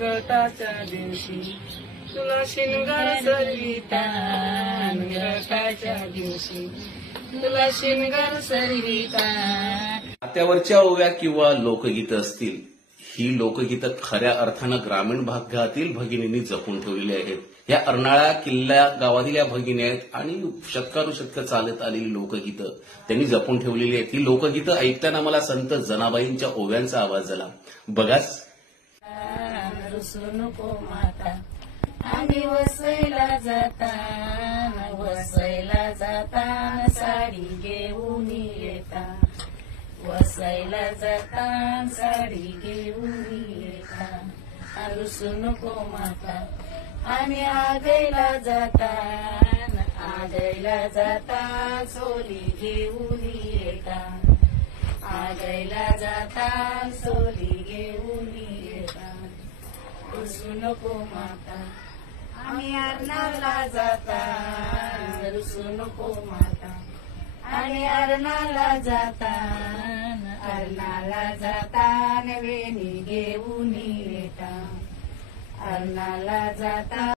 गटाच्या दिवशी तुला शिनगार सरवितान, गटाच्या दिवशी तुला शिनगार सरवितान. त्यावरच्या ओव्या किंवा लोकगीतं असतील, ही लोकगीतं खऱ्या अर्थानं ग्रामीण भागातील भगिनींनी जपून ठेवलेली आहेत. या अर्नाळा किल्ला गावातील या भगिनी आहेत आणि शतकानुशतकं चालत आलेली लोकगीतं त्यांनी जपून ठेवलेली आहेत. ही लोकगीतं ऐकताना मला संत जनाबाईंच्या ओव्यांचा आवाज झाला. बघाच. रुसू नको माता, आम्ही वसईला जाताना, वसईला जाताना साडी घेऊन येता, वसईला जाताना साडी घेऊन येता. रुसू नको माता, आम्ही आगईला जाताना, आगईला जाता सोली घेऊन येता, आगईला जाता सोली घेऊन येता. रुसू नको माता, आम्ही अर्नाला जाता, रुसू नको माता, आम्ही अर्नाला जाता, अर्नाला जाता वेणी घेऊन येता, अर्नाला जाता.